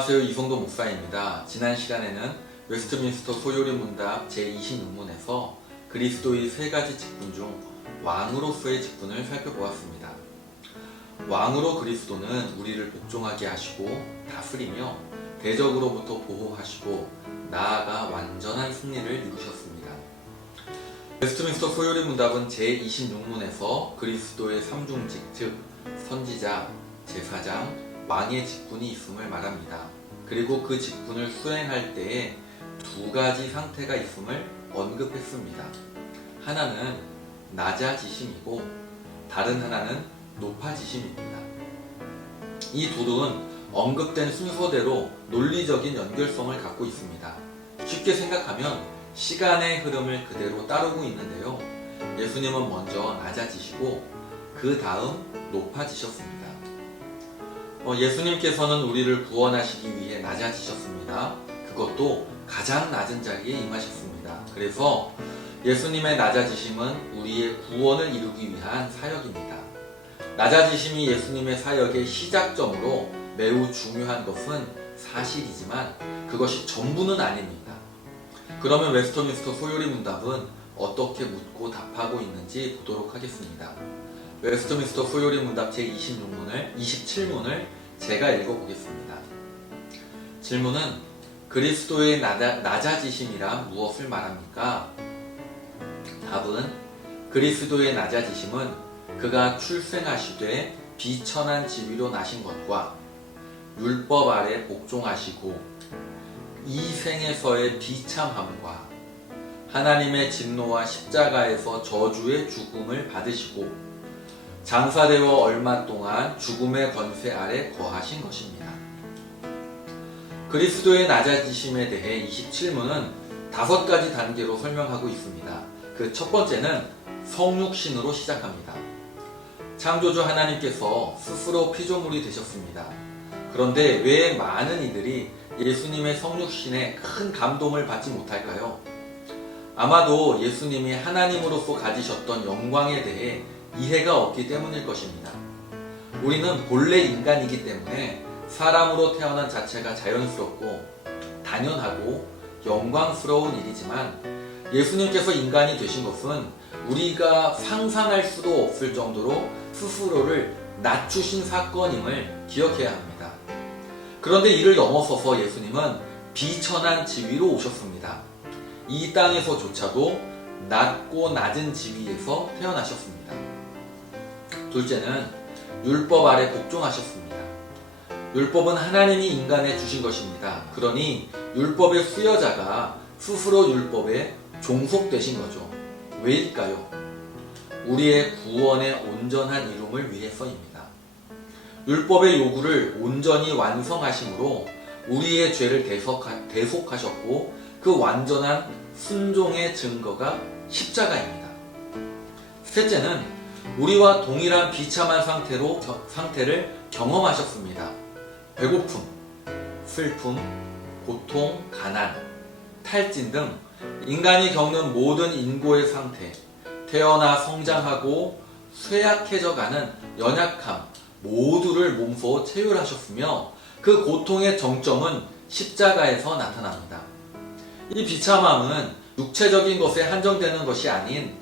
안녕하세요. 이성도 목사입니다. 지난 시간에는 웨스트민스터 소요리 문답 제26문에서 그리스도의 세 가지 직분 중 왕으로서의 직분을 살펴보았습니다. 왕으로 그리스도는 우리를 복종하게 하시고 다스리며 대적으로부터 보호하시고 나아가 완전한 승리를 이루셨습니다. 웨스트민스터 소요리 문답은 제26문에서 그리스도의 삼중직, 즉 선지자, 제사장, 왕의 직분이 있음을 말합니다. 그리고 그 직분을 수행할 때에 두 가지 상태가 있음을 언급했습니다. 하나는 낮아지심이고 다른 하나는 높아지심입니다. 이 둘은 언급된 순서대로 논리적인 연결성을 갖고 있습니다. 쉽게 생각하면 시간의 흐름을 그대로 따르고 있는데요. 예수님은 먼저 낮아지시고 그 다음 높아지셨습니다. 예수님께서는 우리를 구원하시기 위해 낮아지셨습니다. 그것도 가장 낮은 자리에 임하셨습니다. 그래서 예수님의 낮아지심은 우리의 구원을 이루기 위한 사역입니다. 낮아지심이 예수님의 사역의 시작점으로 매우 중요한 것은 사실이지만 그것이 전부는 아닙니다. 그러면 웨스트민스터 소요리 문답은 어떻게 묻고 답하고 있는지 보도록 하겠습니다. 웨스트민스터 소요리 문답 제27문을 제가 읽어보겠습니다. 질문은 그리스도의 낮아지심이란 무엇을 말합니까? 답은 그리스도의 낮아지심은 그가 출생하시되 비천한 지위로 나신 것과 율법 아래 복종하시고 이 생에서의 비참함과 하나님의 진노와 십자가에서 저주의 죽음을 받으시고 장사되어 얼마 동안 죽음의 권세 아래 거하신 것입니다. 그리스도의 낮아지심에 대해 27문은 5가지 단계로 설명하고 있습니다. 그 첫 번째는 성육신으로 시작합니다. 창조주 하나님께서 스스로 피조물이 되셨습니다. 그런데 왜 많은 이들이 예수님의 성육신에 큰 감동을 받지 못할까요? 아마도 예수님이 하나님으로서 가지셨던 영광에 대해 이해가 없기 때문일 것입니다. 우리는 본래 인간이기 때문에 사람으로 태어난 자체가 자연스럽고 당연하고 영광스러운 일이지만 예수님께서 인간이 되신 것은 우리가 상상할 수도 없을 정도로 스스로를 낮추신 사건임을 기억해야 합니다. 그런데 이를 넘어서서 예수님은 비천한 지위로 오셨습니다. 이 땅에서조차도 낮고 낮은 지위에서 태어나셨습니다. 둘째는 율법 아래 복종하셨습니다. 율법은 하나님이 인간에 주신 것입니다. 그러니 율법의 수여자가 스스로 율법에 종속되신 거죠. 왜일까요? 우리의 구원의 온전한 이룸을 위해서입니다. 율법의 요구를 온전히 완성하심으로 우리의 죄를 대속하셨고 그 완전한 순종의 증거가 십자가입니다. 셋째는 우리와 동일한 비참한 상태를 경험하셨습니다. 배고픔, 슬픔, 고통, 가난, 탈진 등 인간이 겪는 모든 인고의 상태, 태어나 성장하고 쇠약해져가는 연약함 모두를 몸소 체휼하셨으며 그 고통의 정점은 십자가에서 나타납니다. 이 비참함은 육체적인 것에 한정되는 것이 아닌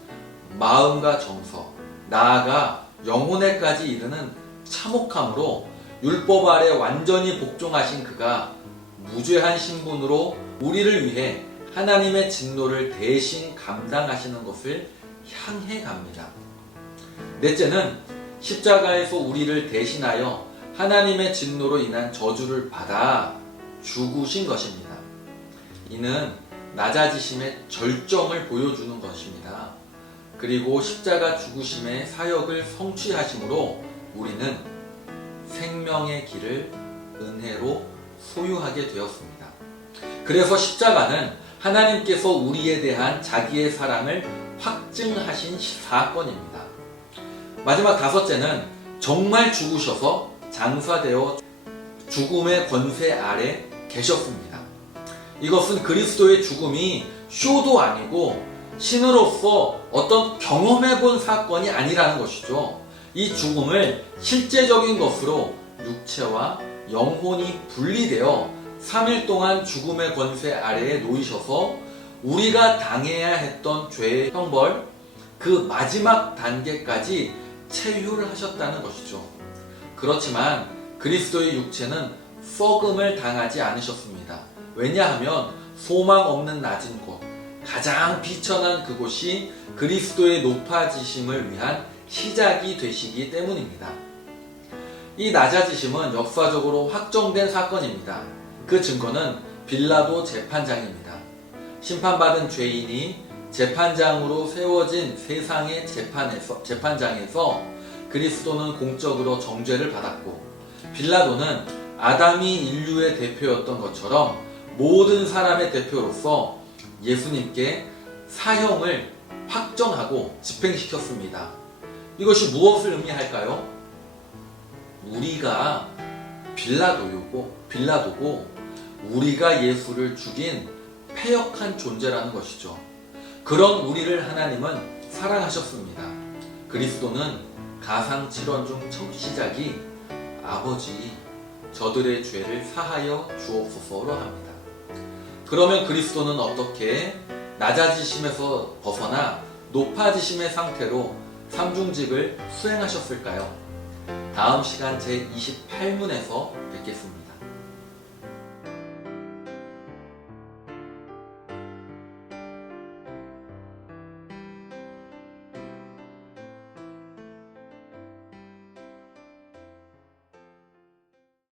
마음과 정서, 나아가 영혼에까지 이르는 참혹함으로 율법 아래 완전히 복종하신 그가 무죄한 신분으로 우리를 위해 하나님의 진노를 대신 감당하시는 것을 향해 갑니다. 넷째는 십자가에서 우리를 대신하여 하나님의 진노로 인한 저주를 받아 죽으신 것입니다. 이는 낮아지심의 절정을 보여주는 것입니다. 그리고 십자가 죽으심의 사역을 성취하심으로 우리는 생명의 길을 은혜로 소유하게 되었습니다. 그래서 십자가는 하나님께서 우리에 대한 자기의 사랑을 확증하신 사건입니다. 마지막 5째는 정말 죽으셔서 장사되어 죽음의 권세 아래 계셨습니다. 이것은 그리스도의 죽음이 쇼도 아니고 신으로서 어떤 경험해본 사건이 아니라는 것이죠. 이 죽음을 실제적인 것으로 육체와 영혼이 분리되어 3일 동안 죽음의 권세 아래에 놓이셔서 우리가 당해야 했던 죄의 형벌, 그 마지막 단계까지 체휼을 하셨다는 것이죠. 그렇지만 그리스도의 육체는 썩음을 당하지 않으셨습니다. 왜냐하면 소망 없는 낮은 곳, 가장 비천한 그곳이 그리스도의 높아지심을 위한 시작이 되시기 때문입니다. 이 낮아지심은 역사적으로 확정된 사건입니다. 그 증거는 빌라도 재판장입니다. 심판받은 죄인이 재판장으로 세워진 세상의 재판장에서 그리스도는 공적으로 정죄를 받았고, 빌라도는 아담이 인류의 대표였던 것처럼 모든 사람의 대표로서 예수님께 사형을 확정하고 집행시켰습니다. 이것이 무엇을 의미할까요? 우리가 빌라도고 우리가 예수를 죽인 패역한 존재라는 것이죠. 그런 우리를 하나님은 사랑하셨습니다. 그리스도는 가상칠언 중 첫 시작이 아버지 저들의 죄를 사하여 주옵소서로 합니다. 그러면 그리스도는 어떻게 낮아지심에서 벗어나 높아지심의 상태로 삼중직을 수행하셨을까요? 다음 시간 제28문에서 뵙겠습니다.